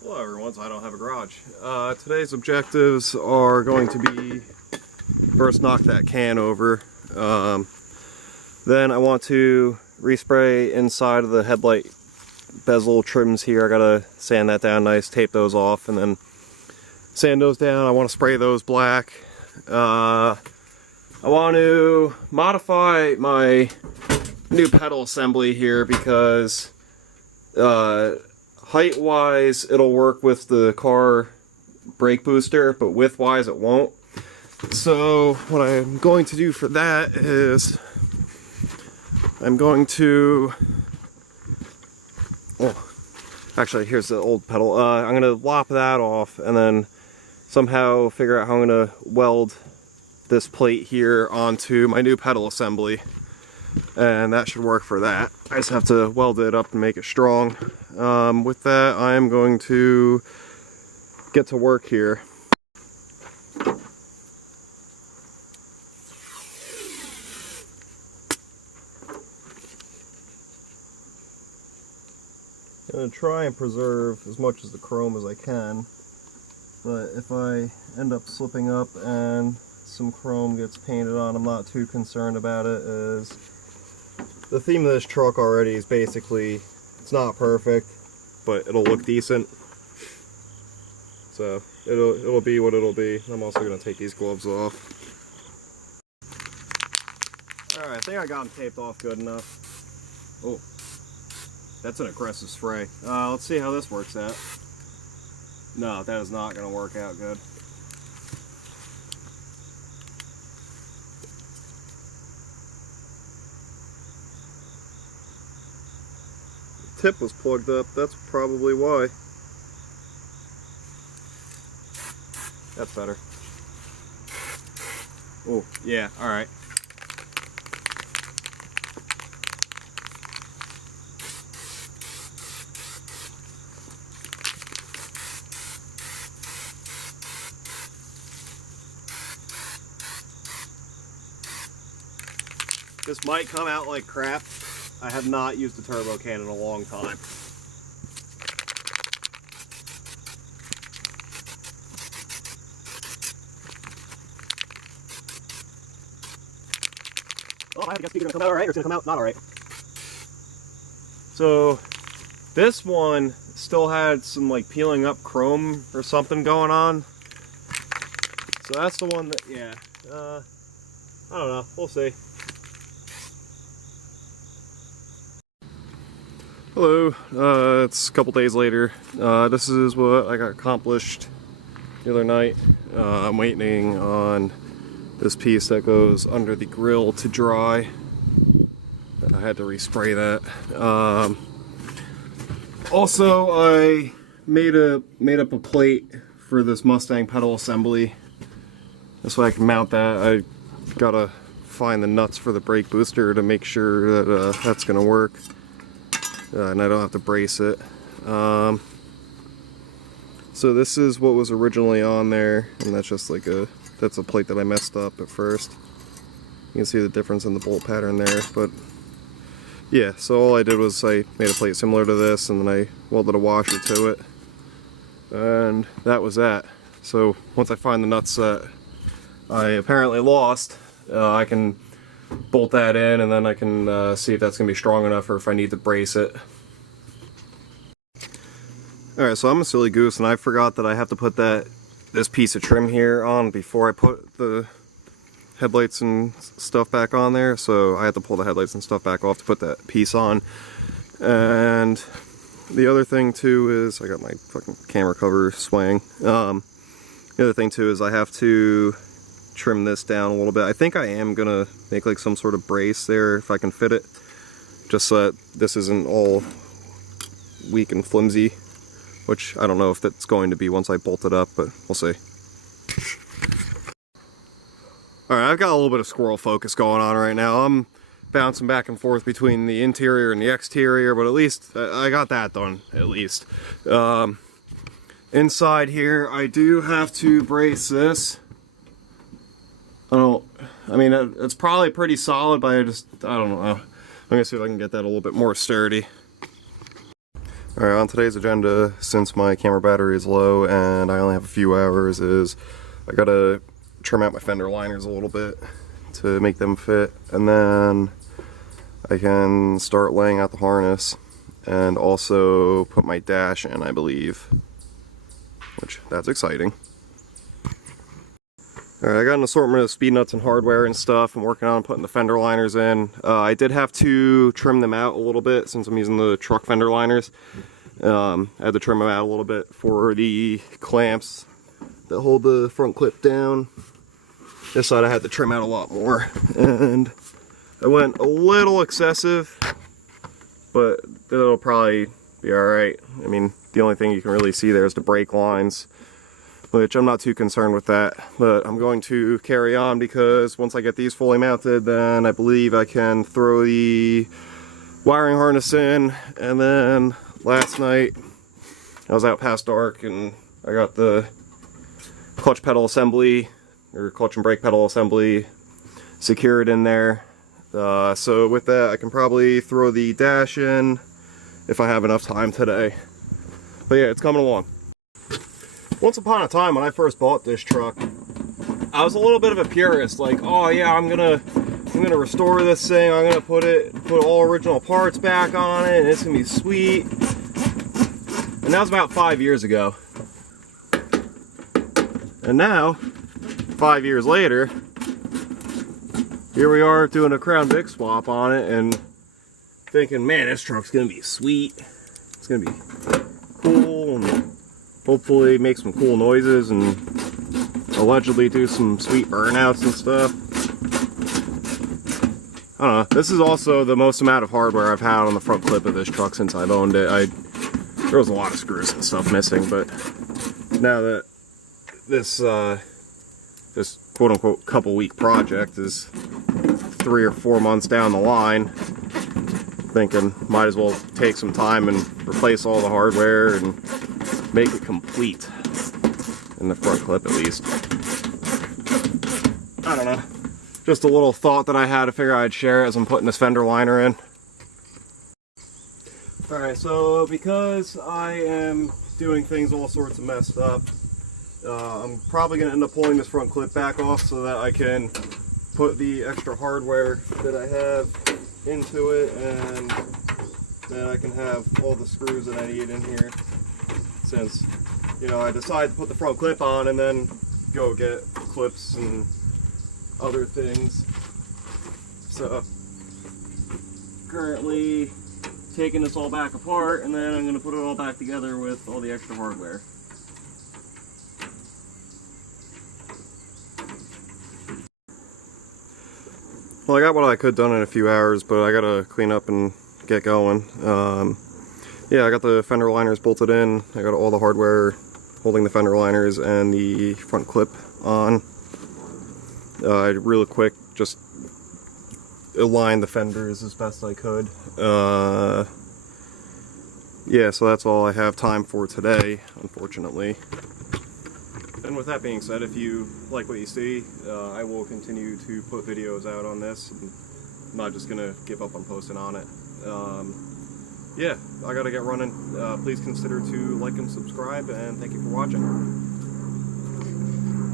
Hello everyone, so I don't have a garage. Today's objectives are going to be first knock that can over. Then I want to respray inside of the headlight bezel trims here. I gotta sand that down nice, tape those off, and then sand those down. I want to spray those black. I want to modify my new pedal assembly here because height-wise, it'll work with the car brake booster, but width-wise, it won't. So what I'm going to do for that is I'm going to... Oh, actually, here's the old pedal. I'm going to lop that off and then somehow figure out how I'm going to weld this plate here onto my new pedal assembly. And that should work for that. I just have to weld it up and make it strong. With that, I'm going to get to work here. I'm going to try and preserve as much of the chrome as I can, but if I end up slipping up and some chrome gets painted on, I'm not too concerned about it, as the theme of this truck already is basically, it's not perfect, but it'll look decent. So it'll be what it'll be. I'm also going to take these gloves off. Alright, I think I got them taped off good enough. Oh, that's an aggressive spray. Let's see how this works out. No, that is not going to work out good. Tip was plugged up, that's probably why. That's better. Oh, yeah, alright. This might come out like crap. I have not used a turbo can in a long time. Oh, I guess it's gonna come out alright, or it's gonna come out not alright. So, this one still had some like peeling up chrome or something going on. So that's the one that, yeah, I don't know, we'll see. Hello, it's a couple days later. This is what I got accomplished the other night. I'm waiting on this piece that goes under the grill to dry. I had to respray that. Also, I made up a plate for this Mustang pedal assembly. This way I can mount that. I gotta find the nuts for the brake booster to make sure that that's gonna work. And I don't have to brace it. So this is what was originally on there, and that's just like that's a plate that I messed up at first. You can see the difference in the bolt pattern there, but yeah, so all I did was I made a plate similar to this, and then I welded a washer to it, and that was that. So once I find the nuts that I apparently lost, I can bolt that in, and then I can see if that's going to be strong enough or if I need to brace it. Alright, so I'm a silly goose and I forgot that I have to put this piece of trim here on before I put the headlights and stuff back on there, so I had to pull the headlights and stuff back off to put that piece on. And the other thing too is, I got my fucking camera cover swaying. The other thing too is I have to trim this down a little bit. I think I am gonna make like some sort of brace there if I can fit it, just so that this isn't all weak and flimsy, which I don't know if that's going to be once I bolt it up, but we'll see. Alright, I've got a little bit of squirrel focus going on right now. I'm bouncing back and forth between the interior and the exterior, but at least I got that done, at least. Inside here, I do have to brace this. I mean, it's probably pretty solid, but I don't know. I'm gonna see if I can get that a little bit more sturdy. Alright, on today's agenda, since my camera battery is low and I only have a few hours, is I gotta trim out my fender liners a little bit to make them fit, and then I can start laying out the harness and also put my dash in, I believe, which that's exciting. Alright, I got an assortment of speed nuts and hardware and stuff. I'm working on putting the fender liners in. I did have to trim them out a little bit since I'm using the truck fender liners. I had to trim them out a little bit for the clamps that hold the front clip down. This side I had to trim out a lot more, and I went a little excessive, but it'll probably be alright. I mean, the only thing you can really see there is the brake lines, which I'm not too concerned with that, but I'm going to carry on because once I get these fully mounted, then I believe I can throw the wiring harness in. And then last night I was out past dark and I got the clutch pedal assembly, or clutch and brake pedal assembly, secured in there. So with that I can probably throw the dash in if I have enough time today. But yeah, it's coming along. Once upon a time, when I first bought this truck, I was a little bit of a purist. Like, oh yeah, I'm gonna restore this thing. I'm gonna put all original parts back on it, and it's gonna be sweet. And that was about 5 years ago. And now, 5 years later, here we are doing a Crown Vic swap on it, and thinking, man, this truck's gonna be sweet. It's gonna be cool, and hopefully make some cool noises and allegedly do some sweet burnouts and stuff. I don't know. This is also the most amount of hardware I've had on the front clip of this truck since I've owned it. There was a lot of screws and stuff missing, but now that this quote-unquote couple-week project is 3 or 4 months down the line, thinking might as well take some time and replace all the hardware and make it complete, in the front clip at least. I don't know. Just a little thought that I had. I figure I'd share as I'm putting this fender liner in. Alright, so because I am doing things all sorts of messed up, I'm probably going to end up pulling this front clip back off so that I can put the extra hardware that I have into it, and then I can have all the screws that I need in here. Since, you know, I decided to put the front clip on and then go get clips and other things. So, currently taking this all back apart, and then I'm going to put it all back together with all the extra hardware. Well, I got what I could done in a few hours, but I gotta clean up and get going. Yeah, I got the fender liners bolted in. I got all the hardware holding the fender liners and the front clip on. I really quick just aligned the fenders as best I could. Yeah, so that's all I have time for today, unfortunately. And with that being said, if you like what you see, I will continue to put videos out on this. I'm not just gonna give up on posting on it. Yeah, I gotta get running. Please consider to like and subscribe, and thank you for watching.